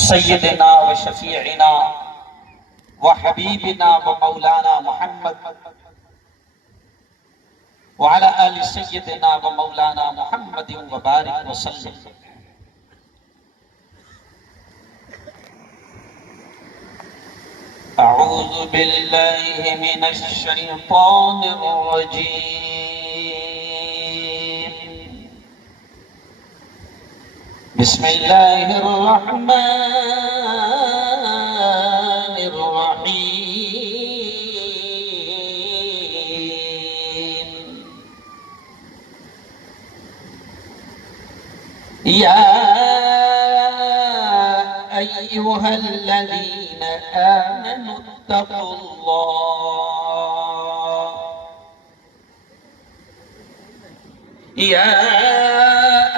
سیدنا و شفیعنا و حبیبنا و مولانا محمد وعلى آل سيدنا ومولانا محمد وبارك وسلم. أعوذ بالله من الشيطان الرجيم. بسم الله الرحمن الرحيم. يا أيها الذين آمنوا اتقوا الله. يا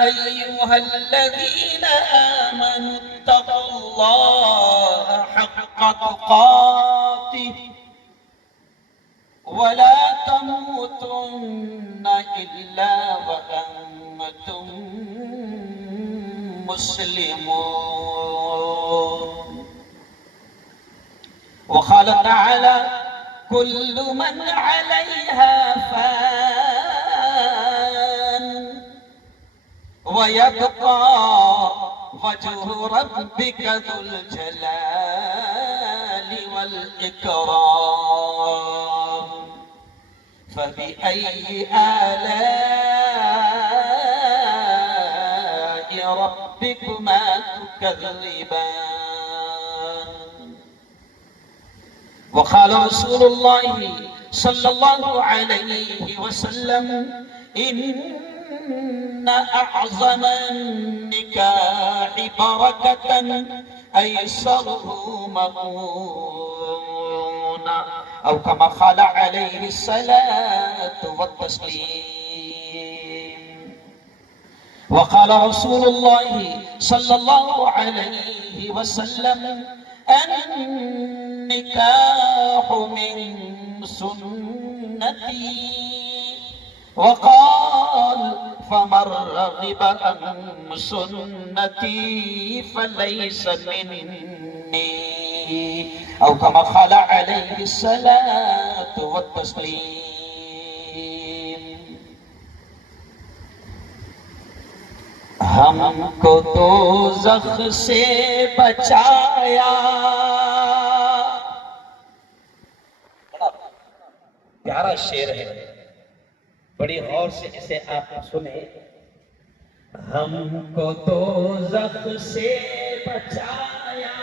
أيها الذين آمنوا اتقوا الله حق تقاته ولا تموتن إلا وأنتم مسلمون. وقال تعالى كل من عليها فان ويبقى وجه ربك ذو الجلال والإكرام. فبأي آلاء ربكما تكذبان. وقال رسول الله صلى الله عليه وسلم إن أعظم النكاح بركة أيسره مؤونة، أو كما قال عليه الصلاة والتسليم. وقال رسول الله صلى الله عليه وسلم النكاح من سنتي. وقال فمن رغب عن سنتي فليس مني، أو كما قال عليه الصلاة والتسليم. ہم کو دوزخ سے بچایا. پیارا شعر ہے، بڑی غور سے اسے آپ سنیں. ہم کو دوزخ سے بچایا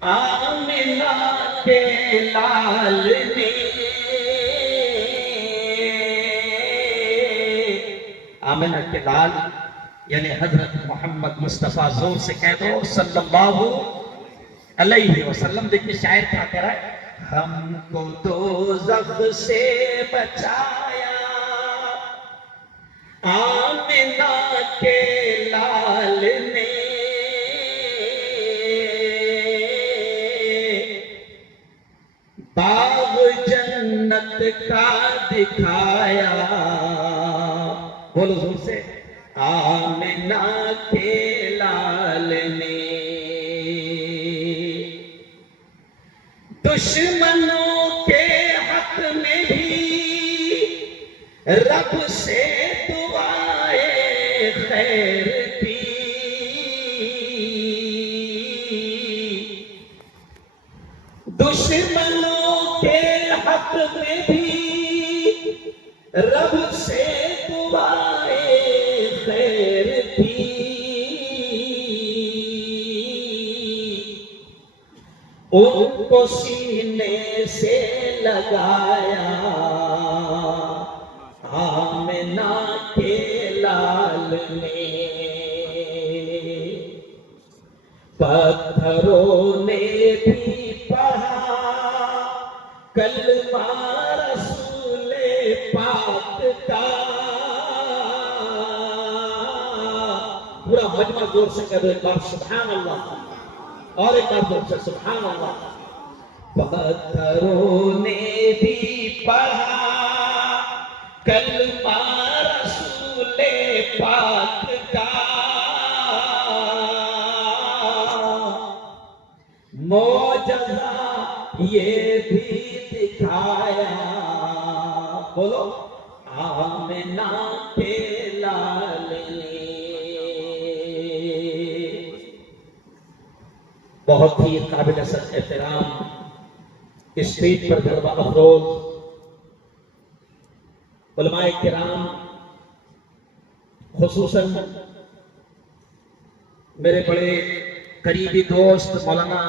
آمنہ کے لال نے. آمنہ کے لال یعنی حضرت محمد مصطفیٰ. زور سے کہہ دو صلی اللہ علیہ وسلم. دیکھیں شاعر کیا کہہ رہا ہے، ہم کو دوزخ سے بچایا آمنہ کے لال نے. باغ جنت کا دکھایا. بولو زور سے، آمنہ کے لال نے. دشمنوں کے حق میں بھی رب سے دعائے خیر کی. دشمنوں کے حق میں بھی رب سے دعائے خیر کی. ان کو سینے سے لگایا آمنہ کے لال نے. پتھروں نے بھی پڑھا کلمہ رسول پاک کا. پورا مجمع زور سے کہہ دو ایک بار سبحان اللہ، اور ایک بار زور سے سبحان اللہ. پتھروں نے بھی پڑھا کلمہ رسول پاک کا. جزا یہ بھی دکھایا، بولو آمنہ کے لال نے۔ بہت ہی قابل احترام اسٹیج پر جلوہ افروز علماء کرام، خصوصاً میرے بڑے قریبی دوست مولانا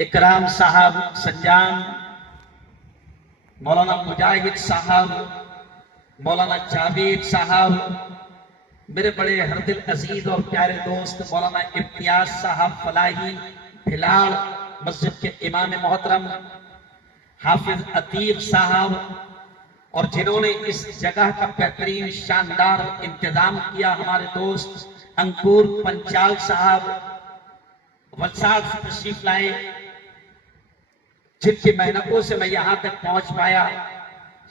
اکرام صاحب سنجان، مولانا مجاہد صاحب، مولانا جاوید صاحب، میرے بڑے ہر دل عزیز اور پیارے دوست مولانا امتیاز صاحب فلاحی بھیلاڑ مسجد کے امام محترم، حافظ عتیق صاحب، اور جنہوں نے اس جگہ کا بہترین شاندار انتظام کیا، ہمارے دوست انکور پنچال صاحب وسال سے تشریف لائے، جن کی محنتوں سے میں یہاں تک پہنچ پایا،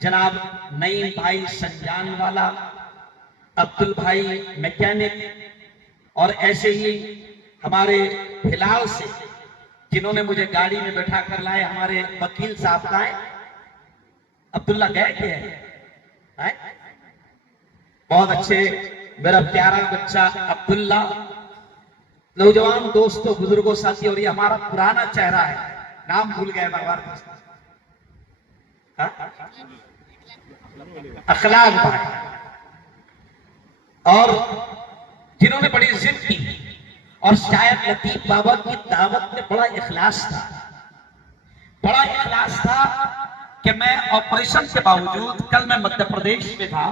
جناب نعیم بھائی سنجان والا، عبدل بھائی میکینک، اور ایسے ہی ہمارے بھیلاڑ سے جنہوں نے مجھے گاڑی میں بٹھا کر لائے، ہمارے وکیل صاحب لائے، عبداللہ گئے تھے بہت اچھے، میرا پیارا بچہ عبداللہ، نوجوان دوستوں بزرگوں ساتھی، اور یہ ہمارا پرانا چہرہ ہے، نام بھول گئے بار اخلاق بھائی، اور جنہوں نے بڑی ضد کی، اور شاید لطیف بابا کی دعوت میں بڑا اخلاص تھا کہ میں آپریشن کے باوجود، کل میں مدھیہ پردیش میں تھا،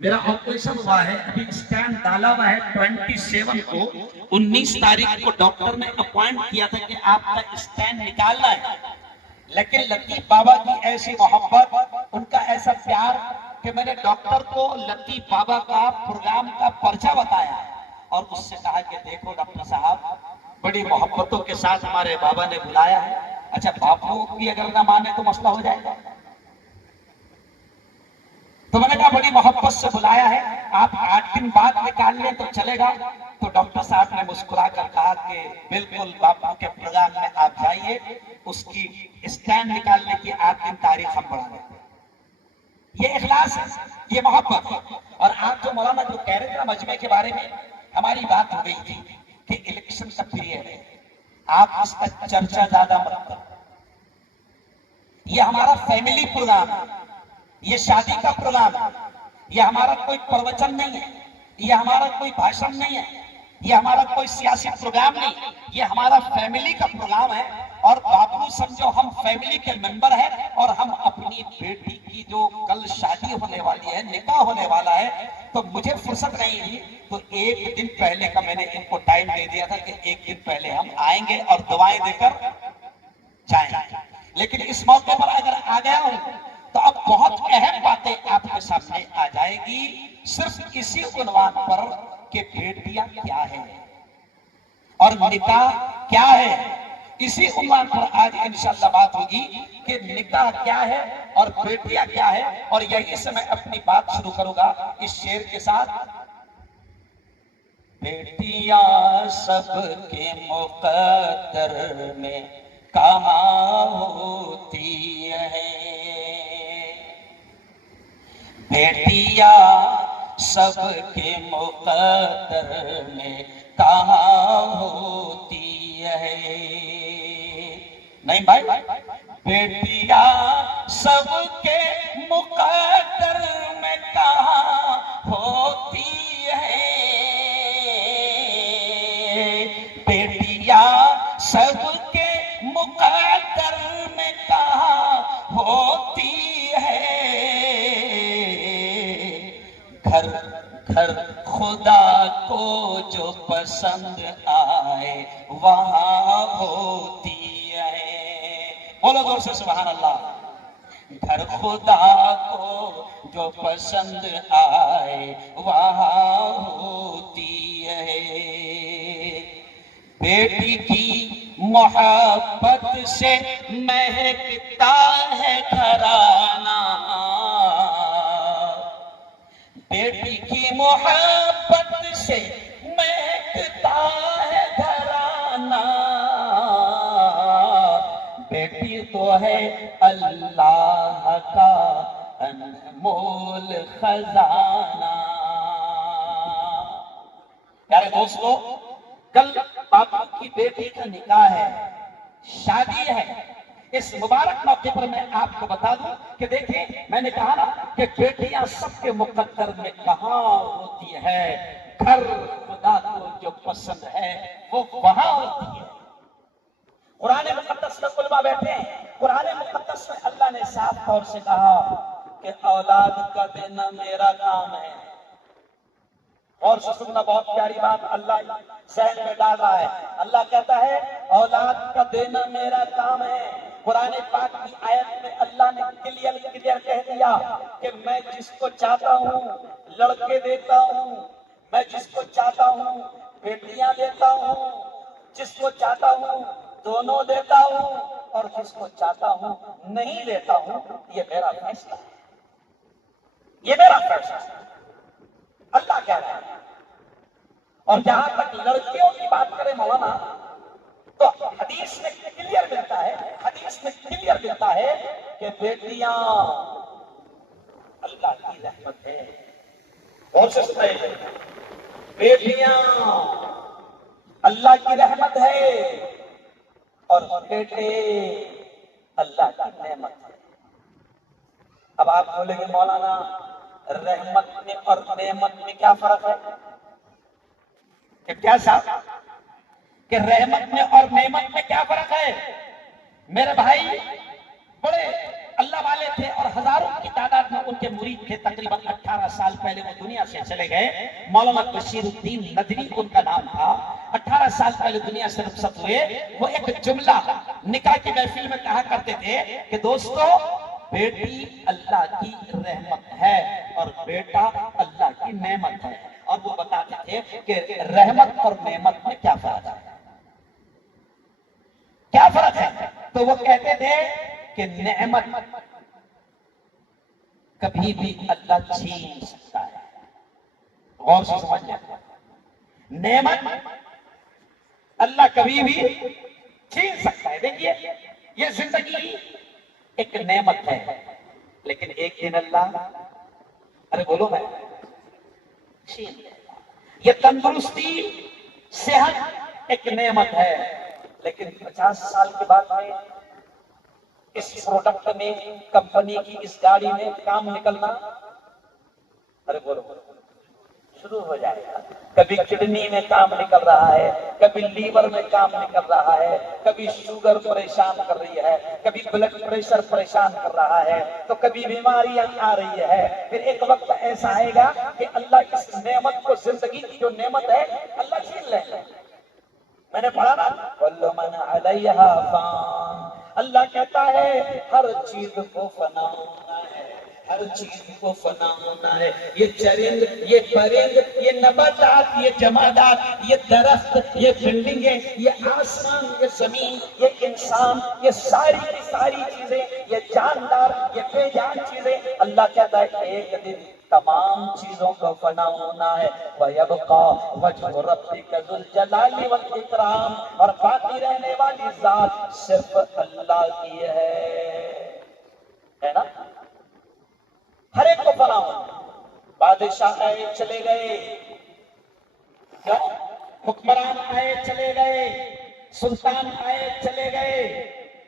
میرا آپریشن ہوا ہے، ابھی اسکین ڈالا ہوا ہے 27 کو، 19 تاریخ کو ڈاکٹر نے اپوائنٹ کیا تھا کہ آپ کا اسکین نکالنا ہے، لیکن لطیف بابا کی ایسی محبت، ان کا ایسا پیار کہ میں نے ڈاکٹر کو لطیف بابا کا پروگرام کا پرچہ بتایا، اور اس سے کہا کہ دیکھو ڈاکٹر صاحب، بڑی محبتوں کے ساتھ ہمارے بابا نے بلایا ہے، اچھا باپو بھی اگر نہ مانے تو مسئلہ ہو جائے گا، تو میں نے کہا بڑی محبت سے بلایا ہے، آپ 8 دن بعد نکال لیں تو چلے گا، تو ڈاکٹر صاحب نے مسکرا کر کہا کہ بالکل باپو کے پروگرام میں آپ جائیے، اس کی اسکین نکالنے کی 8 دن تاریخ ہم بڑھا دیں۔ یہ اخلاص ہے، یہ محبت ہے۔ اور آپ جو مولانا جو کہہ رہے تھے مجمع کے بارے میں، ہماری بات ہو گئی تھی کہ الیکشن کا پیریڈ ہے، آپ اس کا چرچا زیادہ مت کریں، یہ ہمارا فیملی پروگرام ہے، یہ شادی کا پروگرام ہے، یہ ہمارا کوئی پروچن نہیں ہے، یہ ہمارا کوئی بھاشن نہیں ہے، یہ ہمارا کوئی سیاسی پروگرام نہیں، یہ ہمارا فیملی کا پروگرام ہے، اور باپو سمجھو ہم فیملی کے ممبر ہیں، اور ہم اپنی بیٹی کی جو کل شادی ہونے والی ہے، نکاح ہونے والا ہے، تو مجھے فرصت نہیں تھی، تو 1 دن پہلے کا میں نے ان کو ٹائم دے دیا تھا کہ 1 دن پہلے ہم آئیں گے اور دعائیں دے کر جائیں گے، لیکن اس موقع پر اگر آ گیا ہوں تو اب بہت اہم باتیں آپ کے سامنے آ جائے گی، صرف اسی عنوان پر کہ بیٹیاں کیا ہے اور نکاح کیا ہے، اسی عنوان پر آج انشاءاللہ بات ہوگی کہ نکاح کیا ہے اور بیٹیاں کیا ہے، اور یہی سے میں اپنی بات شروع کروں گا اس شعر کے ساتھ۔ بیٹیاں سب کے مقدر میں کہاں ہوتی ہیں، بیٹیاں سب کے مقدر میں کہاں ہوتی ہے، نہیں بھائی، بیٹیاں سب کے مقدر میں کہاں ہوتی ہے، بیٹیاں سب کے مقدر میں کہاں ہوتی ہے، گھر گھر خدا کو جو پسند آئے وہاں ہوتی ہے، بولو زور سے سبحان اللہ، گھر خدا کو جو پسند آئے وہاں ہوتی ہے، بیٹی کی محبت سے مہکتا ہے گھرانہ، بیٹی کی محبت سے مہکتا ہے گھرانہ، تو ہے اللہ کا انمول خزانہ۔ پیارے دوستو، کل باپو کی بیٹی کا نکاح ہے، شادی ہے۔ اس مبارک موقع پر میں آپ کو بتا دوں کہ دیکھیں، میں نے کہا نا کہ بیٹیاں سب کے مقدر میں کہاں ہوتی ہے، گھر خدا کو جو پسند ہے وہ وہاں ہوتی ہے۔ قرآن مقدس میں علماء بیٹھے ہیں، قرآن مقدس میں اللہ نے صاف طور سے کہا کہ اولاد کا دینا میرا کام ہے۔ اور سننا، بہت پیاری بات اللہ ذہن میں ڈال رہا ہے۔ اللہ کہتا ہے اولاد کا دینا میرا کام ہے۔ قرآن پاک کی آیت میں اللہ نے کلیئر کہہ دیا کہ میں جس کو چاہتا ہوں لڑکے دیتا ہوں، میں جس کو چاہتا ہوں بیٹیاں دیتا ہوں، جس کو چاہتا ہوں دونوں دیتا ہوں، اور جس کو چاہتا ہوں نہیں دیتا ہوں۔ یہ میرا فیصلہ ہے، یہ میرا فیصلہ ہے، اللہ کہہ رہا ہے۔ اور جہاں تک لڑکیوں کی بات کریں مولانا، تو حدیث میں کلیئر ملتا ہے، حدیث میں کلیئر ملتا ہے کہ بیٹیاں اللہ کی رحمت ہے۔ اور سے سنیں، بیٹیاں اللہ کی رحمت ہے اور بیٹے اللہ کی نعمت ہے۔ اب آپ بولیں گے مولانا رحمت میں اور نعمت میں کیا فرق ہے؟ کہ کیا صاحب کہ رحمت میں اور نعمت میں کیا فرق ہے؟ میرے بھائی بڑے اللہ والے تھے اور ہزاروں کی تعداد میں ان کے مرید تھے۔ تقریباً 18 سال پہلے وہ دنیا سے چلے گئے۔ مولانا بشیر الدین ندوی ان کا نام تھا۔ 18 سال پہلے دنیا سے رخصت ہوئے۔ وہ ایک جملہ نکاح کی محفل میں کہا کرتے تھے کہ دوستو، بیٹی اللہ کی رحمت ہے اور بیٹا اللہ کی نعمت ہے۔ اور وہ بتاتے تھے کہ رحمت اور نعمت میں کیا فرق ہے، کیا فرق ہے؟ تو وہ کہتے تھے کہ نعمت کبھی بھی اللہ چھین سکتا ہے۔ غور سے سمجھیں، نعمت اللہ کبھی بھی چھین سکتا ہے۔ دیکھیے، یہ زندگی ایک نعمت ہے، لیکن ایک دن اللہ، ارے بولو میں، چھین لے گا۔ یہ تندرستی، صحت ایک نعمت ہے، لیکن 50 سال کے بعد میں اس پروڈکٹ میں، کمپنی کی اس گاڑی میں کام نکلنا، ارے بولو، شروع ہو جائے گا۔ کبھی کڈنی میں کام نکل رہا ہے، کبھی لیور میں کام نکل رہا ہے، کبھی شوگر پریشان کر رہی ہے، کبھی بلڈ پریشر پریشان کر رہا ہے، تو کبھی بیماریاں آ رہی ہے۔ پھر ایک وقت ایسا آئے گا کہ اللہ اس نعمت کو، زندگی کی جو نعمت ہے، اللہ چھین لے گا۔ میں نے پڑھا نا، کل من علیہا فان، اللہ کہتا ہے ہر چیز کو فنا ہونا ہے، ہر چیز کو فنا ہونا ہے۔ یہ چرند، یہ پرند، یہ نباتات، یہ جمادات، یہ درخت، یہ بلڈنگیں، یہ آسمان، یہ زمین، یہ انسان، یہ ساری کی ساری چیزیں، یہ جاندار، یہ بے جان چیزیں، اللہ کہتا ہے ایک دن تمام چیزوں کو فنا ہونا ہے۔ وَيَبْقَى وَجْهُ رَبِّكَ ذُو الْجَلَالِ وَالْإِكْرَامِ، اور باقی رہنے والی ذات صرف اللہ کی ہے نا؟ ہر ایک کو فنا ہونا۔ بادشاہ آئے چلے گئے، کیوں؟ حکمران آئے چلے گئے، سلطان آئے چلے گئے،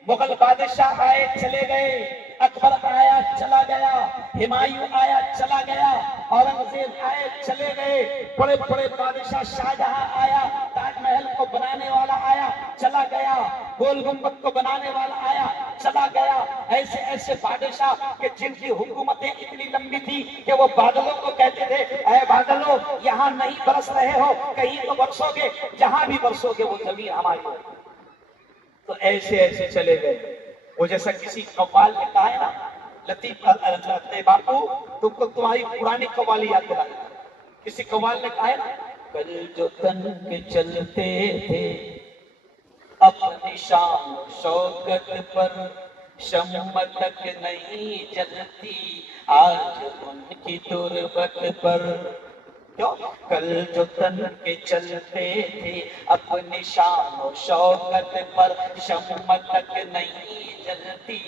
مغل بادشاہ آئے چلے گئے، اکبر آیا چلا گیا، ہمایوں آیا چلا گیا، اورنگزیب آئے چلے گئے، بڑے بڑے بادشاہ، شاہجہاں آیا، تاج محل کو بنانے والا آیا چلا گیا، گول گنبد کو بنانے والا آیا چلا گیا۔ ایسے ایسے بادشاہ کہ جن کی حکومتیں اتنی لمبی تھی کہ وہ بادلوں کو کہتے تھے اے بادلوں یہاں نہیں برس رہے ہو، کہیں تو برسو گے، جہاں بھی برسو گے وہ زمین ہماری ہوگی۔ تو ایسے ایسے چلے گئے۔ وہ جیسا کسی قوال نے کہا ہے نا، لطیف باپو تم کو تمہاری پرانی قوالی یاد دلا، کسی قوال نے کہا ہے نا، کل جو تن کے چلتے تھے اپنی شان و شوکت پر، شمع تک نہیں جلتی آج ان کی تربت پر۔ کیوں؟ کل جو تن کے چلتے تھے اپنی شان و شوکت پر، شمع تک نہیں جلتی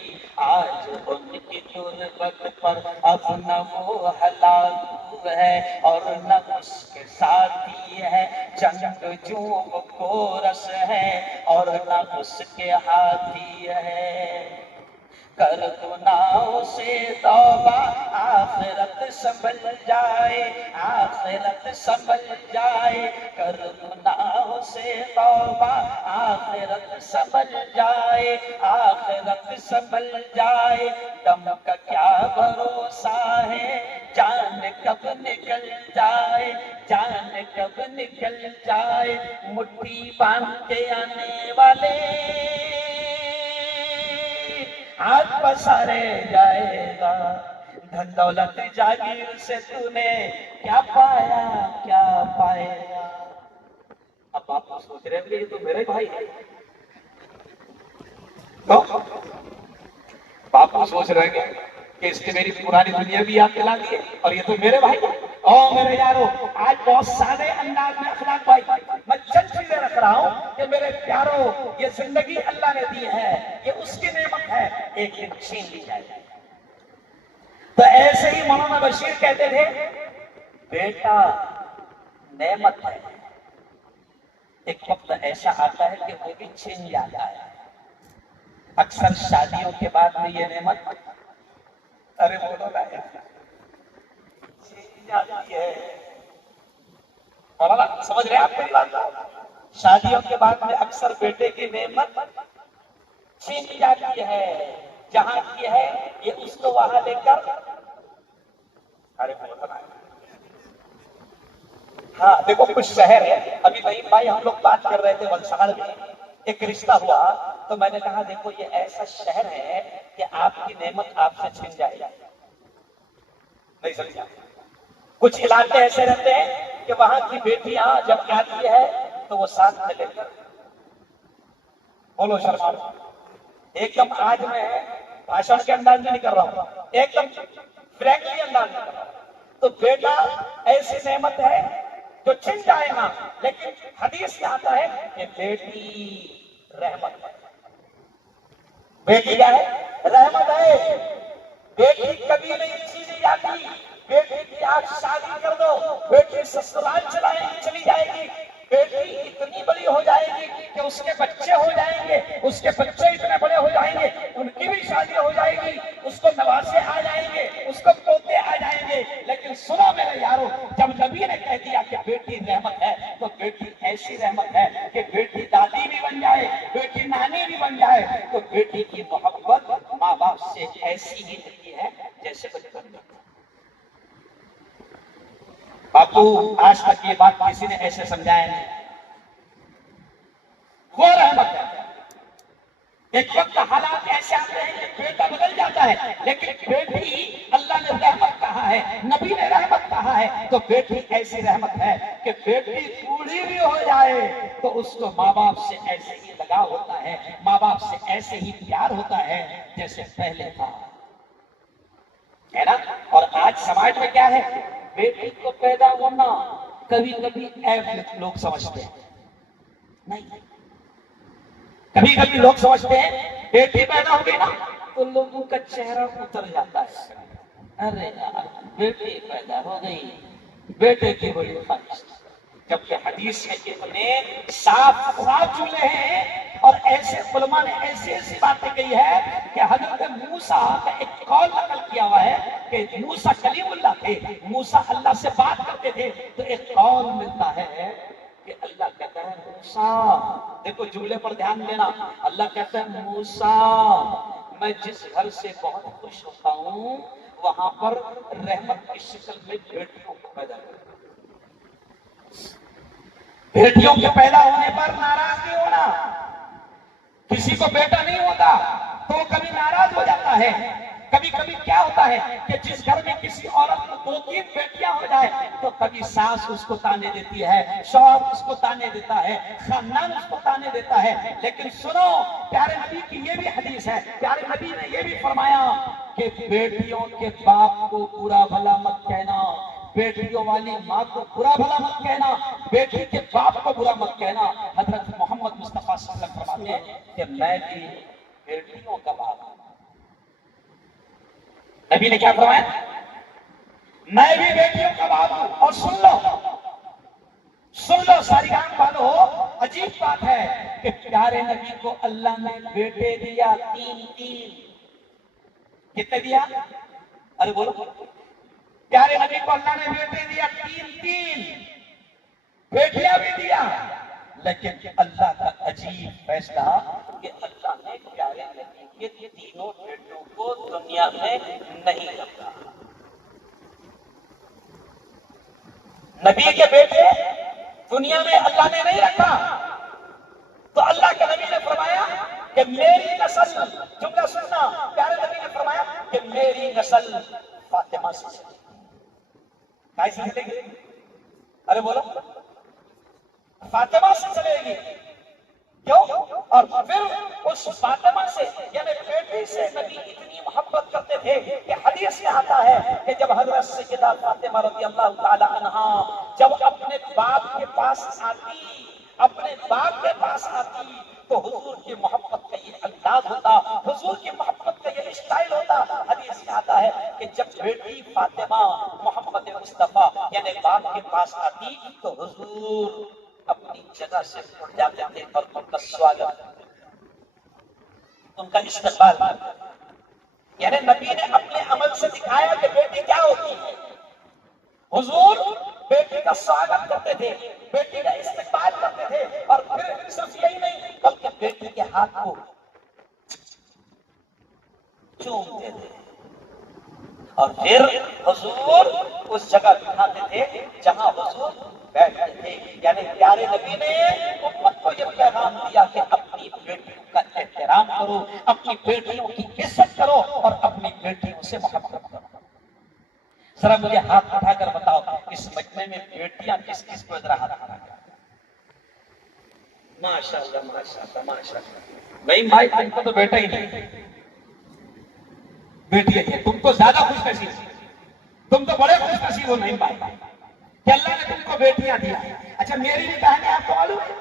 آج ان کی تربت پر، اب نہ وہ ہلاک ہے اور نہ اس کے ساتھی ہے، جنگ جو وہ کورس ہے اور نہ اس کے ہاتھی ہے، کر گناہوں سے توبہ آخرت سنبھل جائے، آخرت سنبھل جائے، کر گناہوں سے توبہ آخرت سنبھل جائے، آخرت سنبھل جائے، دم کا کیا بھروسہ ہے، جان کب نکل جائے، جان کب نکل جائے، مٹھی باندھ کے آنے والے ہاتھ پسارے جائے گا، دھن دولت جاگیر سے تو نے کیا پایا کیا پائے گا۔ اب آپ سوچ رہے ہیں کہ یہ تو میرے بھائی ہے، باپو سوچ رہے ہیں کہ اس نے میری پرانی دنیا بھی یاد دلا دی ہے اور یہ تو میرے بھائی۔ او میرے یارو، آج بہت سادے انداز میں اخلاق بھائی میں چند چیزیں رکھ رہا ہوں کہ میرے پیارو یہ زندگی اللہ نے دی ہے، یہ اس کی نعمت ہے، ایک دن چھین لی جائے گی۔ تو ایسے ہی مولانا بشیر کہتے تھے بیٹا نعمت ہے، ایک وقت ایسا آتا ہے کہ وہ بھی چھین جاتا ہے۔ اکثر شادیوں کے بعد میں یہ نعمت ارے بولو نا یار چھین جاتی ہے۔ مولانا سمجھ رہے ہیں آپ میری بات؟ شادیوں کے بعد میں اکثر بیٹے کی نعمت چھین جاتی ہے، جہاں کی ہے یہ اس کو وہاں لے کر ارے بولو نا۔ ہاں دیکھو کچھ شہر ہے، ابھی نعیم بھائی ہم لوگ بات کر رہے تھے ولساڑ میں ایک رشتہ ہوا تو میں نے کہا دیکھو یہ ایسا شہر ہے کہ آپ کی نعمت آپ سے چھن جائے گی، نہیں سمجھا؟ کچھ علاقے ایسے رہتے ہیں کہ وہاں کی بیٹیاں جب آتی ہے تو وہ ساتھ میں لے کر بولو شرما، ایک دم آج میں بھاشن کے انداز میں نہیں کر رہا ہوں، ایک دم فرینکلی انداز میں کر رہا ہوں۔ تو بیٹا ایسی نعمت ہے جو چھن جائے نا، لیکن حدیث میں آتا ہے کہ بیٹی رحمت ہے۔ بیٹی کیا ہے؟ رحمت ہے۔ بیٹی کبھی نہیں چھینی جاتی، بیٹی کی آج شادی کر دو بیٹی سسرال چلی جائے گی، بیٹی اتنی بڑی ہو جائے گی کہ اس کے بچے ہو جائیں گے، اس کے بچے اتنے بڑے ہو جائیں گے، ان کی بھی شادی ہو جائے گی، اس کو نواسے آ جائیں گے، اس کو پوتے آ جائیں گے، لیکن سنو میرے یارو، جب نبی نے کہہ دیا کہ بیٹی رحمت ہے تو بیٹی ایسی رحمت ہے کہ بیٹی دادی بھی بن جائے، بیٹی نانی بھی بن جائے تو بیٹی کی محبت ماں باپ سے ایسی ہی ملتی ہے جیسے بچپن میں۔ باپو آج تک یہ بات کسی نے ایسے سمجھایا نہیں، وہ رحمت ہے۔ ایک وقت حالات ایسے آتے ہیں کہ بیٹا بدل جاتا ہے، لیکن بیٹی اللہ نے رحمت کہا ہے، نبی نے رحمت کہا ہے، تو بیٹی ایسی رحمت ہے کہ بیٹی بوڑھی بھی ہو جائے تو اس کو ماں باپ سے ایسے ہی لگاؤ ہوتا ہے، ماں باپ سے ایسے ہی پیار ہوتا ہے جیسے پہلے تھا، ہے نا؟ اور آج سماج میں کیا ہے، بیٹی کو پیدا ہونا کبھی کبھی عیب لوگ سمجھتے ہیں، نہیں، کبھی کبھی لوگ سمجھتے ہیں بیٹی پیدا ہو گئی نا تو لوگوں کا چہرہ اتر جاتا ہے، ارے یار بیٹی پیدا ہو گئی، بیٹے کی بڑی خواہش، جبکہ حدیث میں اتنے صاف صاف جملے ہیں اور ایسے علماء نے ایسی ایسی باتیں کہی ہے کہ حضرت موسیٰ کا ایک قول نقل کیا ہوا ہے کہ موسیٰ کلیم اللہ تھے، موسیٰ اللہ سے بات کرتے تھے، تو ایک قول ملتا ہے کہ اللہ کہتا ہے موسیٰ، دیکھو جملے پر دھیان دینا، اللہ کہتا ہے موسیٰ میں جس گھر سے بہت خوش ہوتا ہوں وہاں پر رحمت کی شکل میں بیٹیوں کو پیدا کرتا ہوں، بیٹیوں کے پیدا ہونے پر ناراض نہیں ہونا، کسی کو بیٹا نہیں ہوتا تو وہ کبھی ناراض ہو جاتا ہے، کبھی کبھی کیا ہوتا ہے کہ جس گھر میں کسی عورت کو 2-3 بیٹیاں ہو جائے تو کبھی ساس اس کو تانے دیتی ہے، شوہر اس کو تانے دیتا ہے، خاندان اس کو تانے دیتا ہے، لیکن سنو پیارے نبی کی یہ بھی حدیث ہے، پیارے نبی نے یہ بھی فرمایا کہ بیٹیوں کے باپ کو برا بھلا مت کہنا، بیٹیوں والی ماں کو برا بھلا مت کہنا، بیٹی کے باپ کو برا مت کہنا۔ حضرت محمد مصطفیٰ صلی اللہ علیہ وسلم فرماتے ہیں کہ میں بھی بیٹیوں کا باپ ہوں۔ نبی نے کیا فرمایا؟ میں بھی بیٹیوں کا باپ ہوں۔ اور سن لو ساری آنکھ والو، عجیب بات ہے کہ پیارے نبی کو اللہ نے بیٹے دیا تین۔ کتنے دیا؟ ارے بولو، پیارے نبی کو اللہ نے بیٹے دیا تین، بیٹیاں بھی دیا، لیکن اللہ کا عجیب فیصلہ کہ اللہ نے پیارے نبی کے تینوں بیٹوں کو دنیا میں نہیں رکھا۔ نبی کے بیٹے دنیا میں اللہ نے نہیں رکھا، تو اللہ کے نبی نے فرمایا کہ میری نسل، جملہ سننا، پیارے نبی نے فرمایا کہ میری نسل فاطمہ سے چلے گی۔ کیسے چلے گی؟ ارے بولو، فاطمہ سے چلے گی۔ کیوں؟ اور پھر اس فاطمہ سے یعنی بیٹی سے نبی اتنی محبت کرتے تھے کہ حدیث میں آتا ہے کہ جب حضرت سیدہ فاطمہ رضی اللہ تعالی عنہا جب اپنے باپ کے پاس آتی تو حضور کی محبت کا یہ انداز ہوتا، حضور کی محبت کا یہ اسٹائل ہوتا۔ حدیث میں آتا ہے کہ جب بیٹی فاطمہ محمد مصطفیٰ یعنی باپ کے پاس آتی تو حضور اپنی جگہ سے اٹھ جاتے تھے اور ان کا سواگت، ان کا استقبال، یعنی نبی نے اپنے عمل سے دکھایا کہ بیٹی کیا ہوتی ہے۔ حضور بیٹی کا سواگت کرتے تھے، بیٹی کا استقبال کرتے تھے، اور پھر صرف یہی نہیں بلکہ بیٹی کے ہاتھ کو چومتے تھے، اور پھر حضور اس جگہ بٹھاتے تھے جہاں حضور بیٹھتے تھے۔ یعنی پیارے نبی نے امت کو یہ پیغام دیا کہ اپنی بیٹیوں کا احترام کرو، اپنی بیٹیوں کی عزت کرو، اور اپنی بیٹیوں سے محبت کرو۔ ذرا مجھے ہاتھ اٹھا کر بتاؤ، اس مجمع میں بیٹیاں کس کس کو ذرا ہاتھ اٹھا کر؟ ماشاءاللہ ماشاءاللہ ماشاءاللہ۔ بھائی مائی تم کو تو بیٹا ہی نہیں، بیٹی ہے، تم تو زیادہ خوش نصیب، تم تو بڑے خوش نصیب ہو نہیں بھائی کہ اللہ نے تم کو بیٹیاں دیا۔ اچھا میری بھی بہنیں آپ کو معلوم ہے،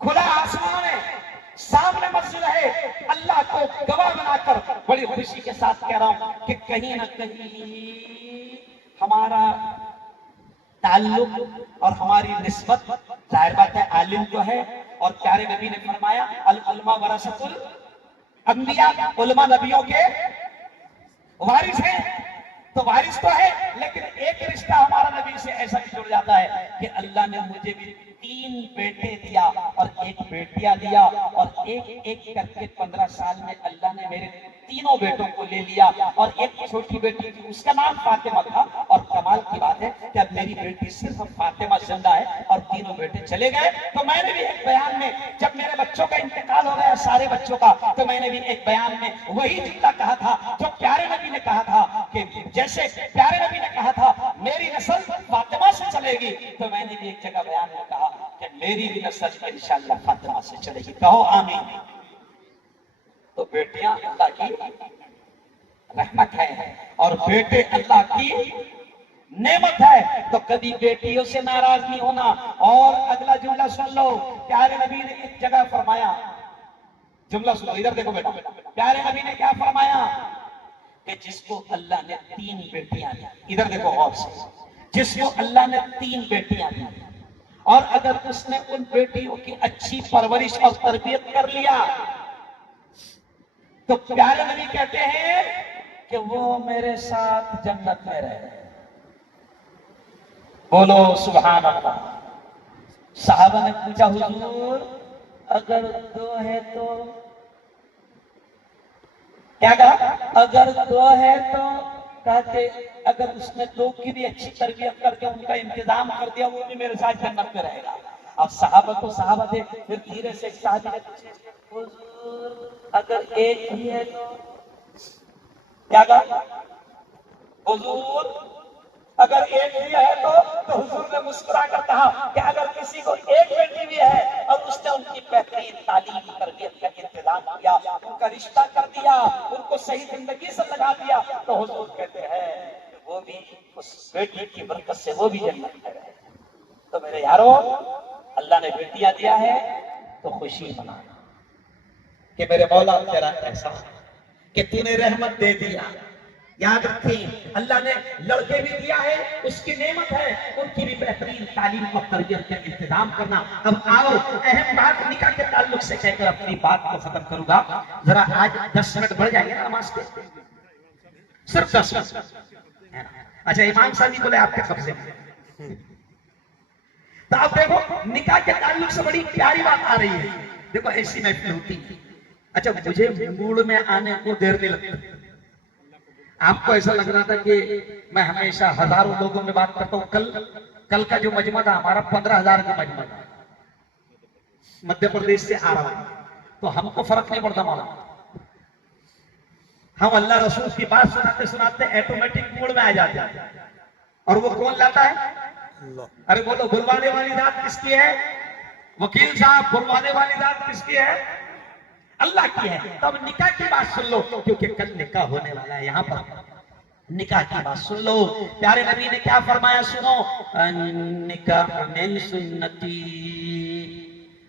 کھلا آسمان ہے، سامنے مسجد ہے، اللہ کو گواہ بنا کر بڑی خوشی کے ساتھ کہہ رہا ہوں کہ کہیں نہ کہیں ہمارا تعلق اور ہماری نسبت، ظاہر بات ہے عالم جو ہے، اور پیارے نبی نے فرمایا العلماء ورثۃ الانبیاء، علماء نبیوں کے وارث ہیں، تو وارث تو ہے، لیکن ایک رشتہ ہمارا نبی سے ایسا بھی جڑ جاتا ہے کہ اللہ نے مجھے بھی 3 بیٹے دیا اور 1 بیٹیاں دیا، اور ایک کر کے 15 سال میں اللہ نے میرے تینوں بیٹوں کو لے لیا، اور ایک چھوٹی بیٹی تھی اس کا نام فاطمہ تھا، اور کمال کی بات ہے کہ اب میری بیٹی صرف فاطمہ زندہ ہے اور تینوں بیٹے چلے گئے۔ تو میں نے بھی ایک بیان میں جب میرے بچوں کا انتقال ہو گیا، سارے بچوں کا، تو میں نے بھی ایک بیان میں وہی جملہ کہا تھا جو پیارے نبی نے کہا تھا کہ جیسے پیارے نبی نے کہا تھا میری نسل فاطمہ سے چلے گی، تو میں نے بھی ایک جگہ بیان میں کہا کہ میری بھی نسل انشاءاللہ فاطمہ سے چلے گی، کہو آمین۔ تو بیٹیاں اللہ کی رحمت ہے اور بیٹے اللہ کی نعمت ہے، تو کبھی بیٹیوں سے ناراض نہیں ہونا۔ اور اگلا جملہ سن لو، پیارے نبی نے ایک جگہ فرمایا، جملہ سنو، ادھر دیکھو بیٹا، پیارے نبی نے کیا فرمایا کہ جس کو اللہ نے 3 بیٹیاں دی، ادھر دیکھو غور سے، جس کو اللہ نے 3 بیٹیاں دی، اور اگر اس نے ان بیٹیوں کی اچھی پرورش اور تربیت کر لیا، تو پیارے نبی کہتے ہیں کہ وہ میرے ساتھ جنت میں رہے۔ بولو سبحان اللہ۔ صحابہ نے پوچھا حضور اگر 2 ہے تو کیا کہا؟ اگر 2 ہے تو کہا کہ اگر اس نے 2 کی بھی اچھی تربیت کر کے ان کا انتظام کر دیا وہ بھی میرے ساتھ جنت میں رہے گا۔ اب صحابہ تھے، پھر دھیرے سے ایک صحابی نے پوچھا حضور اگر 1 ہی ہے تو کیا کہا؟ حضور اگر 1 ہی ہے تو حضور نے مسکرا کر کہا کہ اگر کسی کو 1 بیٹی بھی ہے اور اس نے ان کی بہترین تعلیم تربیت کا انتظام کیا، ان کا رشتہ کر دیا، ان کو صحیح زندگی سے لگا دیا، تو حضور کہتے ہیں کہ وہ بھی اس سے وہ بھی جنت میں رہے. تو میرے یارو اللہ نے بیٹیاں دیا ہے تو خوشی منانا کہ میرے مولا تیرا احسان کہ تو نے رحمت دے دیا. یاد رکھیں اللہ نے لڑکے بھی دیا ہے اس کی نعمت ہے, ان کی بھی بہترین تعلیم اور تربیت کا انتظام کرنا. اب آؤ اہم بات نکاح کے تعلق سے کہہ کر اپنی بات کو ختم کروں گا. ذرا آج 10 منٹ بڑھ جائیں گے نماز کے, صرف 10 منٹ. اچھا امام صاحب جی بولے آپ کے قبضے میں. تو آپ دیکھو نکاح کے تعلق سے بڑی پیاری بات آ رہی ہے. دیکھو ایسی محفل ہوتی. اچھا مجھے موڈ میں آنے کو دیر نہیں لگتی. آپ کو ایسا لگ رہا تھا کہ میں ہمیشہ ہزاروں لوگوں میں بات کرتا ہوں. کل کا جو مجمع تھا ہمارا 15,000 کا مجمع تھا, مدھیہ پردیش سے آ رہا ہے. تو ہم کو فرق نہیں پڑتا مولا, ہم اللہ رسول کی بات سناتے سناتے ایٹومیٹک موڈ میں آ جاتے ہیں. اور وہ کون لاتا ہے؟ ارے بولو بلوانے والی ذات کس کی ہے؟ وکیل صاحب بلوانے والی ذات کس کی ہے؟ اللہ کی ہے. تو اب نکاح کی بات سن لو کیونکہ کل نکاح ہونے والا ہے. یہاں پر نکاح کی بات سن لو. پیارے نبی نے کیا فرمایا سنو, نکاح من سنتی.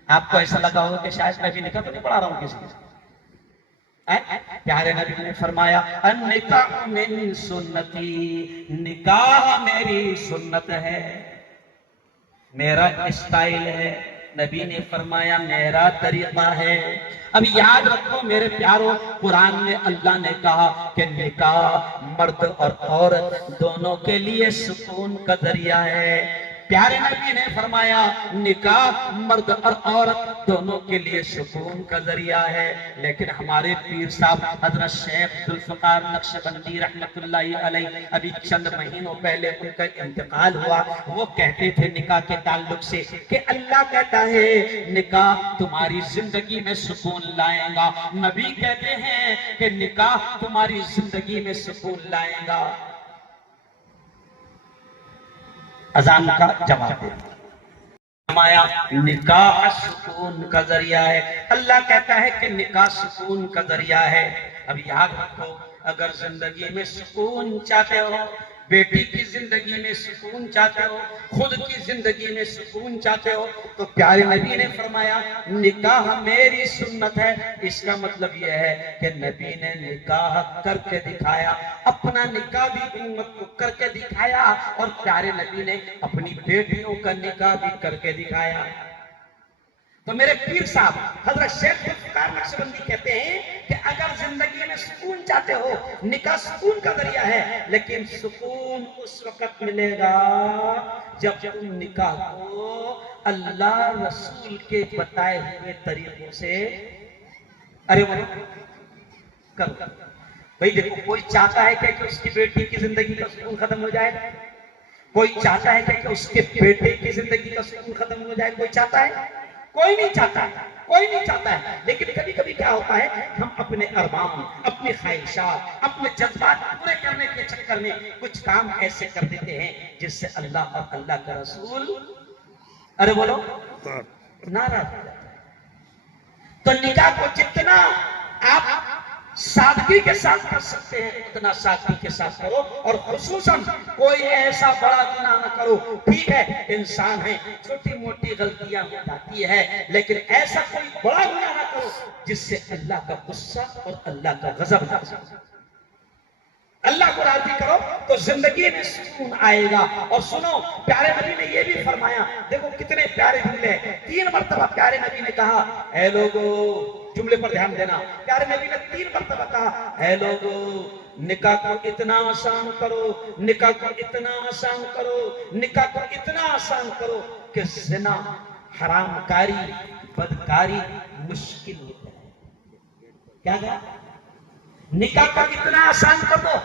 آپ کو ایسا لگا ہوگا کہ شاید میں بھی نکاح تو نہیں پڑھا رہا ہوں کسی سے. پیارے نبی نے فرمایا نکاح من سنتی, نکاح میری سنت ہے, میرا اسٹائل ہے. نبی نے فرمایا میرا طریقہ ہے. اب یاد رکھو میرے پیاروں, قرآن میں اللہ نے کہا کہ نکاح مرد اور عورت دونوں کے لیے سکون کا ذریعہ ہے. پیارے نبی نے فرمایا نکاح مرد اور عورت دونوں کے لیے سکون کا ذریعہ ہے. لیکن ہمارے پیر صاحب حضرت شیخ ذوالفقار نقشبندی رحمت اللہ علیہ, ابھی چند مہینوں پہلے ان کا انتقال ہوا. وہ کہتے تھے نکاح کے تعلق سے کہ اللہ کہتا ہے نکاح تمہاری زندگی میں سکون لائے گا. نبی کہتے ہیں کہ نکاح تمہاری زندگی میں سکون لائے گا. اذان کا جواب دے فرمایا نکاح سکون کا ذریعہ ہے. اللہ کہتا ہے کہ نکاح سکون کا ذریعہ ہے. اب یاد رکھو اگر زندگی میں سکون چاہتے ہو, بیٹی کی زندگی میں سکون چاہتے ہو, خود کی زندگی میں سکون چاہتے ہو, تو پیارے نبی نے فرمایا نکاح میری سنت ہے. اس کا مطلب یہ ہے کہ نبی نے نکاح کر کے دکھایا, اپنا نکاح بھی امت کو کر کے دکھایا, اور پیارے نبی نے اپنی بیٹیوں کا نکاح بھی کر کے دکھایا. تو میرے پیر صاحب حضرت شیخ ذوالفقار نقشبندی کہتے ہیں کہ اگر زندگی میں سکون چاہتے ہو, نکاح سکون کا ذریعہ ہے, لیکن سکون اس وقت ملے گا جب تم نکاح کو اللہ رسول کے بتائے ہوئے طریقوں سے ارے وہ کرو. بھئی دیکھو کوئی چاہتا ہے کہ اس کی بیٹی کی زندگی کا سکون ختم ہو جائے, کوئی چاہتا ہے کہ اس کے بیٹے کی زندگی کا سکون ختم ہو جائے, کوئی چاہتا ہے؟ کوئی نہیں چاہتا ہے, کوئی نہیں چاہتا ہے. لیکن کبھی کبھی کیا ہوتا ہے, ہم اپنے ارمان, اپنے خواہشات, اپنے جذبات پورے کرنے کے چکر میں کچھ کام ایسے کر دیتے ہیں جس سے اللہ اور اللہ کا رسول ارے بولو ناراض ہو جاتا ہے. تو نکاح کو جتنا آپ سادگی کے ساتھ کر سکتے ہیں اتنا سادگی کے ساتھ کرو, اور خصوصاً کوئی ایسا بڑا گناہ نہ کرو. ٹھیک ہے انسان ہے, چھوٹی موٹی غلطیاں ہو جاتی ہے, لیکن ایسا کوئی بڑا گناہ نہ کرو جس سے اللہ کا غصہ اور اللہ کا غضب نہ ہو. اللہ کو راضی کرو تو زندگی میں سکون آئے گا. اور سنو پیارے نبی نے یہ بھی فرمایا, دیکھو کتنے پیارے جملے ہیں. 3 مرتبہ پیارے نبی نے کہا اے لوگو, جملے پر دھیان دینا, پیارے نبی نے 3 مرتبہ کہا اے لوگو نکاح کو اتنا آسان کرو, نکاح کو اتنا آسان کرو, نکاح کو اتنا آسان کرو کہ زنا, حرام کاری, بدکاری مشکل ہو جائے. کیا کہا؟ نکاح کو اتنا آسان کر دو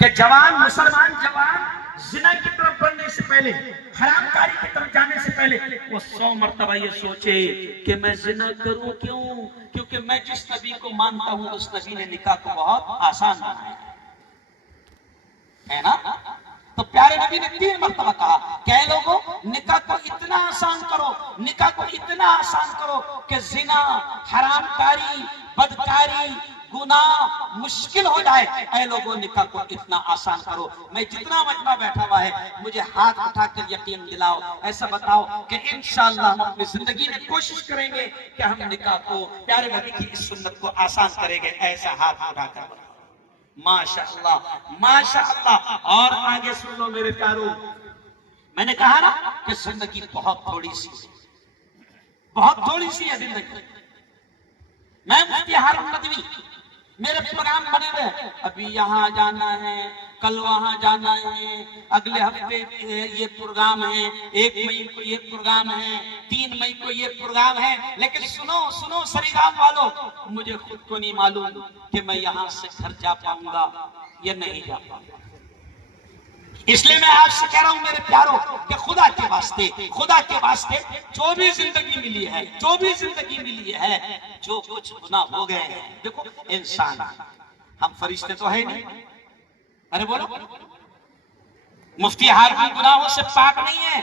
کہ جوان, مسلمان جوان زنا کی طرف بڑھنے سے پہلے, حرام کاری کی طرف جانے سے پہلے وہ 100 مرتبہ یہ سوچے کہ میں زنا کروں کیوں, کیونکہ میں جس نبی کو مانتا ہوں اس نبی نے نکاح کو بہت آسان بنایا ہے نا. تو پیارے نبی نے 3 مرتبہ کہا کہ اے لوگوں نکاح کو اتنا آسان کرو, نکاح کو اتنا آسان کرو کہ زنا, حرام کاری, بدکاری, گناہ مشکل ہو جائے، اے لوگوں نکاح کو اتنا آسان کرو۔ میں جتنا مجمع بیٹھا ہوا ہے مجھے ہاتھ اٹھا کر یقین دلاؤ، ایسا بتاؤ کہ انشاءاللہ ہم اپنی زندگی میں کوشش کریں گے کہ ہم نکاح کو، پیارے نبی کی اس سنت کو آسان کریں گے، ایسا ہاتھ اٹھا کر بتاؤ۔ ماشاءاللہ ماشاءاللہ۔ اور آگے سن لو میرے پیارو، میں نے کہا نا کہ زندگی بہت تھوڑی سی، بہت تھوڑی سی ہے زندگی۔ میں مفتی ہارون ندوی، میرے پروگرام بنے ہوئے، ابھی یہاں جانا ہے، کل وہاں جانا ہے، اگلے ہفتے یہ پروگرام ہے، 1 مئی کو یہ پروگرام ہے، 3 مئی کو یہ پروگرام ہے، لیکن سنو سریگام والوں، مجھے خود کو نہیں معلوم کہ میں یہاں سے گھر جا پاؤں گا یا نہیں جا پاؤں گا۔ اس لیے میں آپ سے کہہ رہا ہوں میرے پیاروں کہ خدا کے واسطے جو بھی زندگی ملی ہے، جو کچھ گناہ ہو گئے ہیں، دیکھو انسان، ہم فرشتے تو ہے نہیں، ارے بولو، مفتی ہارون گناہوں سے پاک نہیں ہے،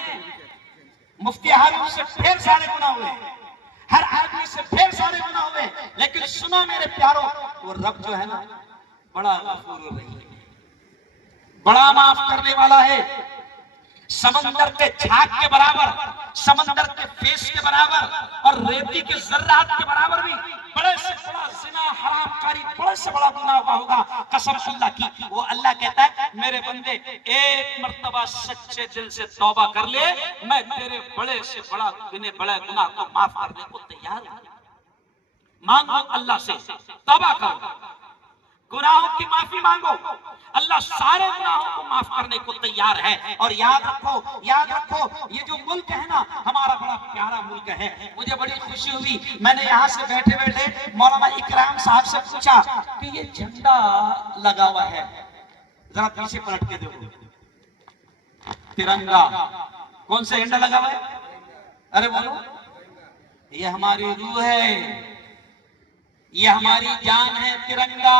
مفتی ہارون سے پھر سارے گناہ ہوئے، ہر آدمی سے پھر سارے گناہ ہوئے، لیکن سنو میرے پیاروں، وہ رب جو ہے نا بڑا غفور الرحیم، بڑا معاف کرنے والا ہے، سمندر کے جھاگ کے برابر، سمندر کے فیس کے برابر اور ریتی کے ذرات کے برابر بھی بڑے سے بڑا زنا، حرام کاری، بڑے سے بڑا گناہ ہوگا، قسم اللہ کی۔ وہ اللہ کہتا ہے میرے بندے ایک مرتبہ سچے دل سے توبہ کر لے، میں تیرے بڑے سے بڑا گناہ کو معاف کرنے کو تیار ہوں۔ مانگو اللہ سے، توبہ کرو، گناہوں کی معافی مانگو، اللہ سارے گناہوں کو معاف کرنے کو تیار ہے۔ اور یاد رکھو یہ جو ملک ہے نا ہمارا بڑا پیارا ملک ہے۔ مجھے بڑی خوشی ہوئی، میں نے یہاں سے بیٹھے مولانا اکرام صاحب سے پوچھا کہ یہ جھنڈا لگا ہوا ہے، ذرا پیچھے پلٹ کے دیکھو، ترنگا، کون سا جھنڈا لگا ہوا ہے؟ ارے بولو، یہ ہماری روح ہے، یہ ہماری جان ہے، ترنگا۔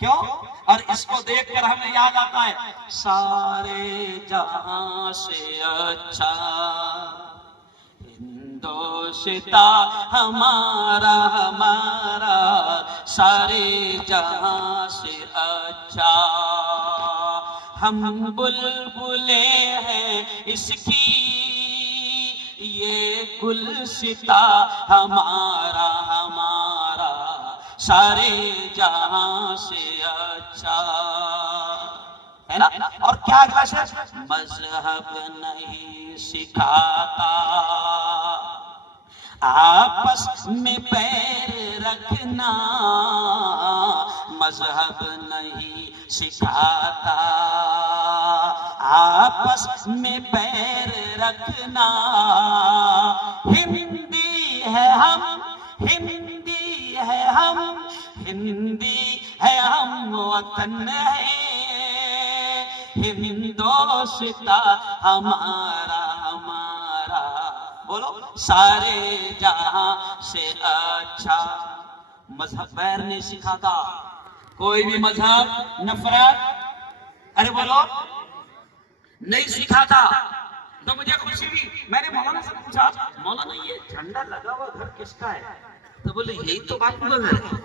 کیوں؟ اور اس کو دیکھ کر ہمیں یاد آتا ہے سارے جہاں سے اچھا ہندوستاں ہمارا سارے جہاں سے اچھا، ہم بلبلیں ہیں اس کی یہ گلستاں ہمارا سارے جہاں سے اچھا ہے نا۔ اور کیا اگلا شعر؟ مذہب نہیں سکھاتا آپس میں پیر رکھنا، مذہب نہیں سکھاتا آپس میں پیر رکھنا، ہندی ہے ہم وطن ہے، ہندوستاں ہمارا بولو سارے جہاں سے اچھا۔ مذہب پیر نہیں سکھاتا، کوئی بھی مذہب نفرت، ارے بولو، نہیں سکھاتا۔ تو مجھے خوشی ہوئی، میں نے مولانا سے پوچھا مولانا یہ جھنڈا لگا ہوا گھر کس کا ہے؟ تو بولے یہی تو باپو کا گھر ہے۔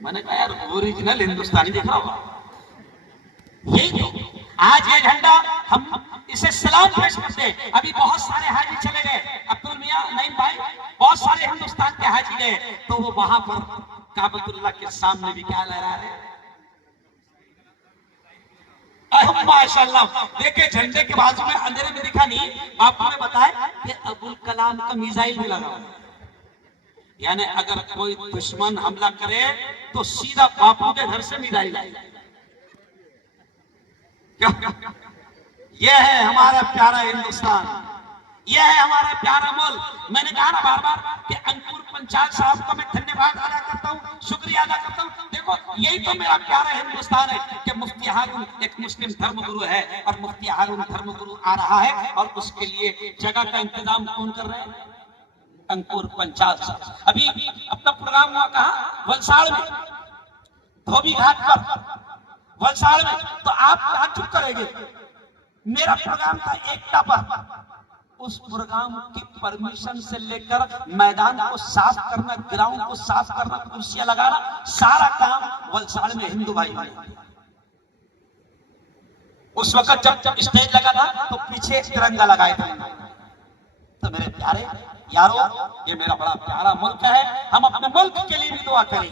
میں نے کہا یار اوریجنل ہندوستانی دکھا ہوا، یہی تو۔ آج یہ جھنڈا ہم اسے سلام پیش کرتے ہیں۔ ابھی بہت سارے حاجی چلے گئے، عبدال میاں نعیم بھائی، بہت سارے ہندوستان کے حاجی گئے، تو وہ وہاں پر کعبۃ اللہ کے سامنے بھی کیا لہرا رہے ہیں؟ ماشاءاللہ دیکھیں جھنڈے کے بازو میں، اندھیرے میں دکھا نہیں، باپو نے بتایا کہ ابوالکلام کا میزائل بھی لگا، یعنی اگر کوئی دشمن حملہ کرے تو سیدھا باپو کے گھر سے میزائل آئے۔ یہ ہے ہمارا پیارا ہندوستان، یہ ہے ہمارا پیارا ملک۔ میں نے کہا نا بار بار کہ انکور پنچال صاحب کو میں دھنیہ واد ادا کرتا ہوں، شکریہ ادا کرتا ہوں۔ دیکھو یہی تو میرا پیارا ہندوستان ہے کہ مفتی ہارون ایک مسلم دھرم گرو ہے، اور مفتی ہارون دھرم گرو آ رہا ہے، اور اس کے لیے جگہ کا انتظام کون کر رہے ہیں؟ انکور پنچال صاحب۔ ابھی اپنا پروگرام ہوا کہاں؟ ولساڑ میں، دھوبی گھاٹ پر، ولساڑ میں۔ تو آپ تعجب کریں گے، میرا پروگرام تھا ایکتا پر، اس پروگرام کی پرمیشن سے لے کر میدان کو صاف کرنا، گراؤنڈ کو صاف کرنا، کرسیاں لگانا، سارا کام ولساڑ میں ہندو بھائی نے کیا۔ اس وقت جب اسٹیج لگا تھا تو پیچھے ترنگا لگائے تھے۔ تو میرے پیارے یارو، یہ میرا بڑا پیارا ملک ہے، ہم اپنے ملک کے لیے بھی دعا کریں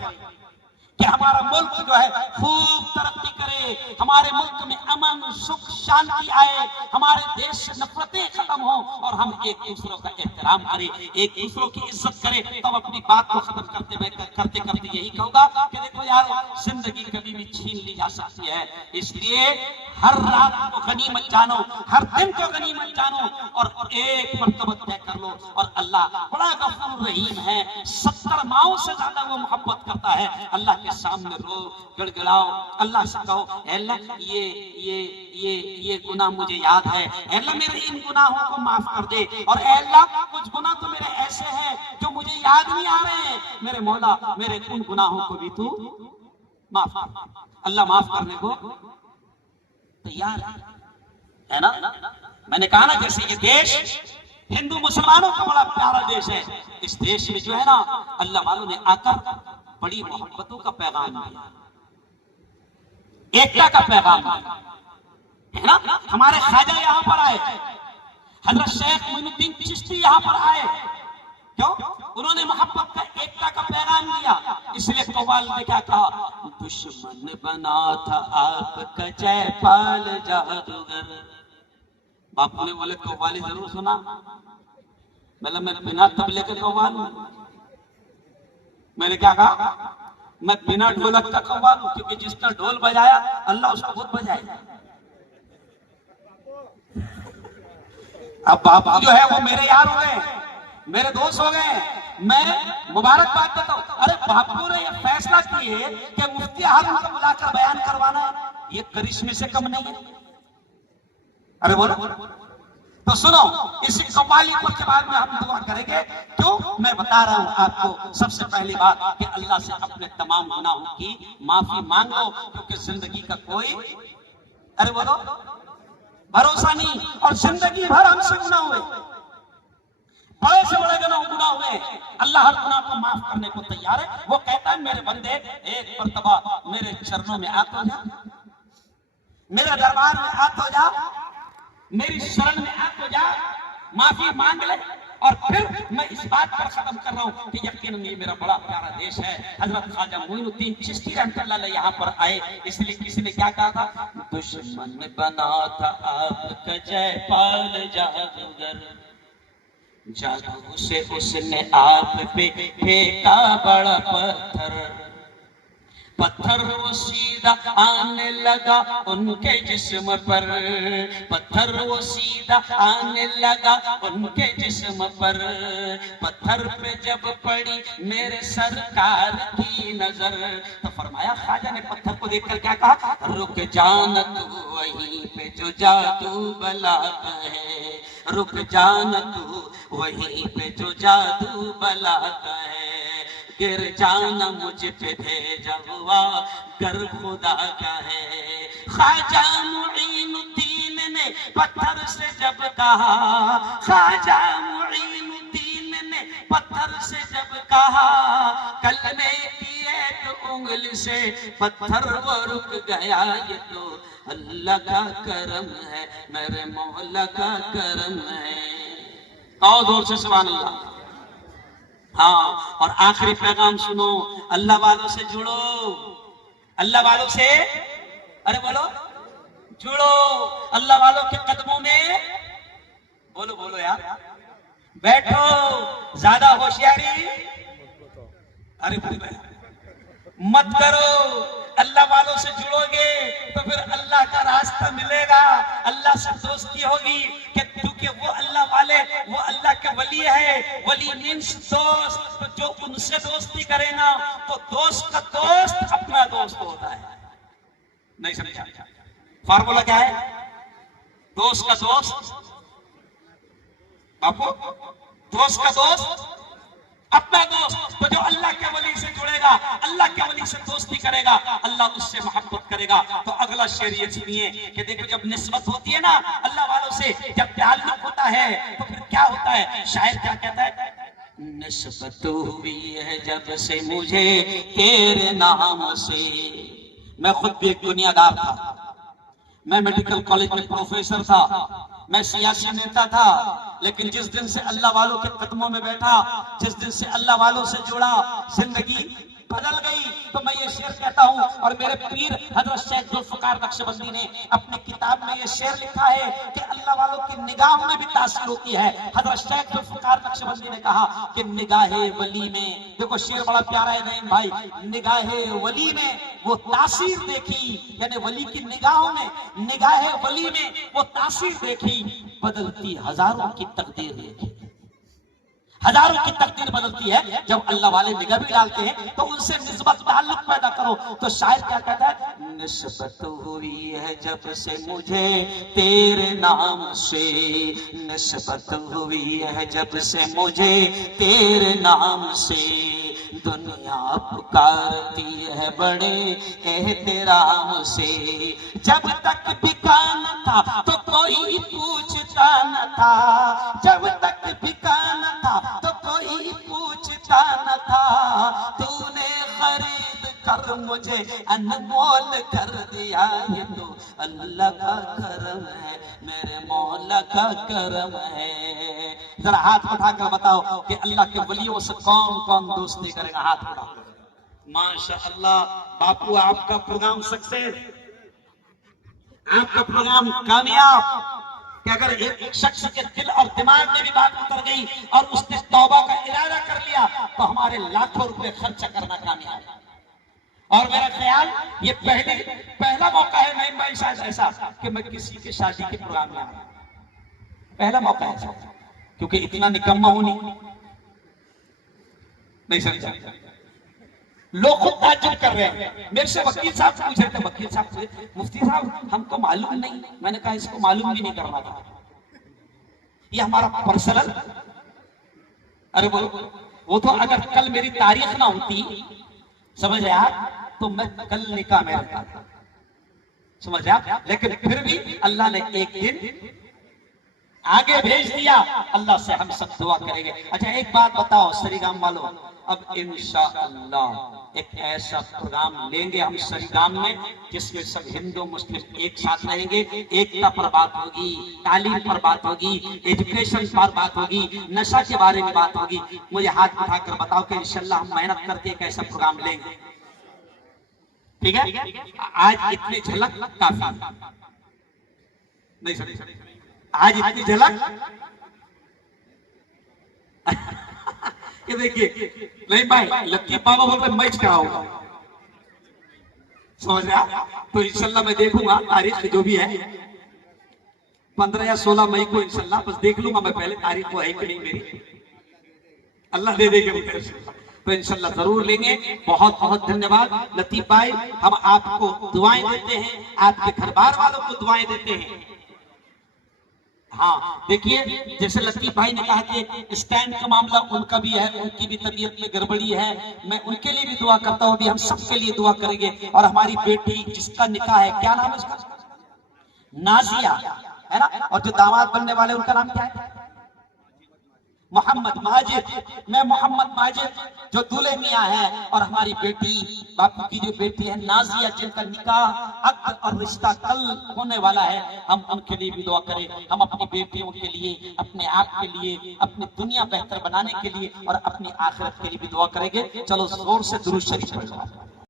کہ ہمارا ملک جو ہے خوب ترقی کرے، ہمارے ملک میں امن، سکھ، شانتی آئے، ہمارے دیش سے نفرتیں ختم ہوں اور ہم ایک دوسروں کا احترام کریں، ایک دوسروں کی عزت کریں۔ تو ہم اپنی بات کو ختم کرتے یہی کہوں گا کہ دیکھو یار، زندگی کبھی بھی چھین لی جا سکتی ہے، اس لیے ہر رات کو غنیمت جانو، ہر دن کو غنیمت جانو اور ایک مرتبہ طے کر لو۔ اور اللہ بڑا غفور رحیم ہے، 70 ماؤں سے زیادہ وہ محبت کرتا ہے۔ اللہ کے سامنے رو، گڑ گڑاؤ، اللہ سے کہو اے اللہ یہ گناہ مجھے یاد ہے، اے اللہ میرے ان گناہوں کو معاف کر دے، اور اے اللہ کچھ گناہ تو میرے ایسے ہیں جو مجھے یاد نہیں آ رہے ہیں، میرے مولا میرے ان گناہوں کو بھی تو معاف کر۔ اللہ معاف کرنے کو تیار ہے نا؟ میں نے کہا نا جیسے یہ دیش ہندو مسلمانوں کا بڑا پیارا دیش ہے، اس دیش میں جو ہے نا اللہ والوں نے آ کر بڑی محبتوں کا پیغام دیا، ایکتا کا پیغام دیا ہے نا۔ ہمارے خواجہ یہاں پر آئے، حضرت شیخ معین الدین چشتی یہاں پر آئے، کیوں؟ انہوں نے محبت کا، ایکتا کا پیغام دیا۔ اس لیے قوال نے کیا کہا؟ دشمن بنا تھا آپ کا جے پال جادوگر۔ باپو نے بولے قوالی ضرور سنا؟ میں بنا تبلے کے قوال ہوں۔ میں نے کیا کہا؟ میں بنا ڈھولک کا قوال ہوں، کیونکہ جس نے ڈھول بجایا اللہ اس کو خود بجائے۔ اب باپو جو ہے وہ میرے یار ہو گئے، میرے دوست ہو گئے، میں مبارکباد دیتا ہوں۔ ارے باپو نے یہ فیصلہ کیے کہ مفتی ہارون کو بلا کر بیان کروانا، یہ کرشمے سے کم نہیں ہے۔ ارے بولو تو سنو، اسی قوالی پر کے بعد میں ہم دعا کریں گے۔ کیوں؟ میں بتا رہا ہوں آپ کو سب سے پہلی بات کہ اللہ سے اپنے تمام گناہوں کی معافی مانگو، کیونکہ زندگی کا کوئی، ارے بولو، بھروسہ نہیں، اور زندگی بھر ہم سے گناہ ہوئے، بڑے سے بڑے گناہ ہوئے، اللہ ہر گناہ کو معاف کرنے کو تیار ہے۔ وہ کہتا ہے میرے بندے ایک مرتبہ میرے چرنوں میں آ تو جا، میرے دربار میں آ تو جا، میری شرن میں آ تو جا، معافی مانگ لے، اور پھر میں اس بات پر ختم کر رہا ہوں کہ یقیناً یہ میرا بڑا پیارا دیش ہے۔ حضرت خواجہ معین الدین چشتی رحمۃ اللہ علیہ یہاں پر آئے، اس لیے کسی نے کیا کہا تھا؟ دشمن بنا تھا آپ کا جے پال جادوگر، جادو سے اس نے آپ پہ پھینکا بڑا پتھر، پتھر وہ سیدھا آنے لگا ان کے جسم پر، پتھر وہ سیدھا آنے لگا ان کے جسم پر، پتھر پہ جب پڑی میرے سرکار کی نظر، تو فرمایا خواجہ نے پتھر کو دیکھ کر کیا کہا؟ رک جانا تو وہیں پہ جو جادو بلا ہے، رک جانا تو وہیں پہ جو جادو بلا ہے، گر جانا مجھ پہ بھیجا ہوا گر خدا کا ہے۔ خواجہ معین الدین نے پتھر سے جب کہا، خواجہ معین الدین نے پتھر سے جب کہا، کلمے کی ایک انگلی سے پتھر وہ رک گیا، یہ تو اللہ کا کرم ہے، میرے مولا کا کرم ہے۔ آؤ زور سے سبحان اللہ۔ ہاں، اور آخری پیغام سنو، اللہ والوں سے جڑو، اللہ والوں سے، ارے بولو، جڑو، اللہ والوں کے قدموں میں، بولو بولو یار، بیٹھو، زیادہ ہوشیاری ارے بھائی مت کرو۔ اللہ والوں سے جڑو گے تو پھر اللہ کا راستہ ملے گا، اللہ سے دوستی ہوگی، کیونکہ وہ اللہ والے، وہ اللہ کے ولی ہے۔ ولی مینس دوست، تو جو ان سے دوستی کرے نا تو دوست کا دوست اپنا دوست ہوتا ہے۔ نہیں سمجھا؟ فارمولا کیا ہے؟ دوست کا دوست، باپو، دوست کا دوست اپنا دوست۔ تو جو اللہ کے ولی سے جڑے گا، اللہ کے ولی سے دوستی کرے گا، اللہ اس سے محبت کرے گا۔ تو اگلا شعر یہ سنیے کہ دیکھو جب نسبت ہوتی ہے نا اللہ والوں سے، جب تعلق ہوتا ہے تو پھر کیا ہوتا ہے؟ شاعر کیا کہتا ہے؟ نسبت ہوئی ہے جب سے مجھے تیرے نام سے. میں خود بھی ایک دنیا دار تھا، میں میڈیکل کالج میں پروفیسر تھا، میں سیاسی نیتا تھا، لیکن جس دن سے اللہ والوں کے قدموں میں بیٹھا، جس دن سے اللہ والوں سے جڑا، زندگی بدل گئی. تو میں یہ شعر کہتا ہوں، اور میرے پیر حضرت شیخ ذوالفقار نقشبندی نے اپنی کتاب میں یہ شعر لکھا ہے کہ اللہ والوں کی نگاہوں میں بھی تاثیر ہوتی ہے. حضرت شیخ ذوالفقار نقشبندی نے کہا کہ نگاہ ولی میں، دیکھو شعر بڑا پیارا ہے نعیم بھائی، نگاہ ولی میں وہ تاثیر دیکھی، یعنی ولی کی نگاہوں میں، نگاہ ولی میں وہ تاثیر دیکھی، بدلتی ہزاروں کی تقدیر دیکھی. ہزاروں کی تقدیر بدلتی ہے جب اللہ والے نگاہ بھی ڈالتے ہیں تو ان سے نسبت تعلق پیدا کرو. تو شاعر کیا کہتا ہے؟ نسبت ہوئی ہے جب سے مجھے تیرے نام سے، نسبت ہوئی ہے جب سے مجھے تیرے نام سے، دنیا پکارتی ہے بڑے احترام سے. جب تک بکا نہ تھا تو کوئی پوچھتا نہ تھا، جب تک بکا نہ تھا تو کوئی پوچھتا نہ تھا، تو نے خرید کر مجھے انمول کر دیا. یہ تو اللہ کا کرم ہے، میرے مولا کا کرم ہے. ذرا ہاتھ اٹھا کر بتاؤ کہ اللہ کے ولیوں سے کون کون دوستی کرے گا؟ ہاتھ اٹھا. ماشاءاللہ باپو، آپ کا پروگرام سکسیس، آپ کا پروگرام کامیاب. کہ اگر ایک شخص کے دل اور دماغ میں بھی بات اتر گئی اور اس نے توبہ کا ارادہ کر لیا تو ہمارے لاکھوں روپے خرچہ کرنا کامیاب ہے. اور میرا خیال یہ پہلا موقع ہے نعیم بھائی شاید ایسا کہ میں کسی کے شادی کے پروگرام میں آیا، پہلا موقع ہے، کیونکہ اتنا نکمہ ہوں نہیں سمجھا. لوگ خود تعجب کر رہے ہیں. میرے سے وکیل صاحب پوچھ رہے تھے، وکیل صاحب سے مفتی صاحب ہم کو معلوم نہیں. میں نے کہا اس کو معلوم بھی نہیں کرنا تھا، یہ ہمارا پرسنل. ارے وہ تو اگر کل میری تاریخ نہ ہوتی، سمجھ رہے آپ، تو میں کل نکاح میں رہتا تھا، سمجھ رہے آپ. لیکن پھر بھی اللہ نے ایک دن آگے بھیج دیا. اللہ سے ہم سب دعا کریں گے. اچھا ایک بات بتاؤ سریگام والوں، اب انشاءاللہ ایک ایسا پروگرام لیں گے ہم سریگام میں جس میں سب ہندو مسلم ایک ساتھ رہیں گے، ایکتا پر بات ہوگی، تعلیم پر بات ہوگی، ایجوکیشن پر بات ہوگی، نشہ کے بارے میں بات ہوگی. مجھے ہاتھ اٹھا کر بتاؤ کہ انشاءاللہ ہم محنت کرتے ایک ایسا پروگرام لیں گے. ٹھیک ہے؟ آج اتنی جھلک کافی نہیں سمجھ، آج اتنی جھلک. یہ دیکھیے نہیں بھائی، لکی بابا بول رہے میچ کراؤں گا، سمجھ رہے آپ. تو انشاءاللہ میں دیکھوں گا تاریخ جو بھی ہے 15 یا 16 مئی کو انشاءاللہ، بس دیکھ لوں گا میں پہلے تاریخ کو ہے کہ نہیں میری، اللہ دے دے گے مجھے. تو انشاءاللہ ضرور لیں گے. بہت بہت دھنیہ واد لطیف بھائی، ہم آپ کو دعائیں دیتے ہیں، آپ کے گھر بار والوں کو دعائیں دیتے ہیں. ہاں دیکھیے جیسے لطیف بھائی نے کہا کہ اسٹینڈ کا معاملہ ان کا بھی ہے، ان کی بھی طبیعت میں گڑبڑی ہے، میں ان کے لیے بھی دعا کرتا ہوں. بھی ہم سب کے لیے دعا کریں گے. اور ہماری بیٹی جس کا نکاح ہے، کیا نام ہے اس کا؟ نازیہ ہے نا. اور جو داماد بننے والے ان کا نام کیا ہے؟ محمد ماجد. میں محمد ماجد جو دولہے میاں ہیں، اور ہماری بیٹی باپو کی جو بیٹی ہے نازیہ جن کا نکاح عقد اور رشتہ کل ہونے والا ہے، ہم ان کے لیے بھی دعا کریں. ہم اپنی بیٹیوں کے لیے، اپنے آپ کے لیے، اپنی دنیا بہتر بنانے کے لیے اور اپنی آخرت کے لیے بھی دعا کریں گے. چلو زور سے درود شریف پڑھو.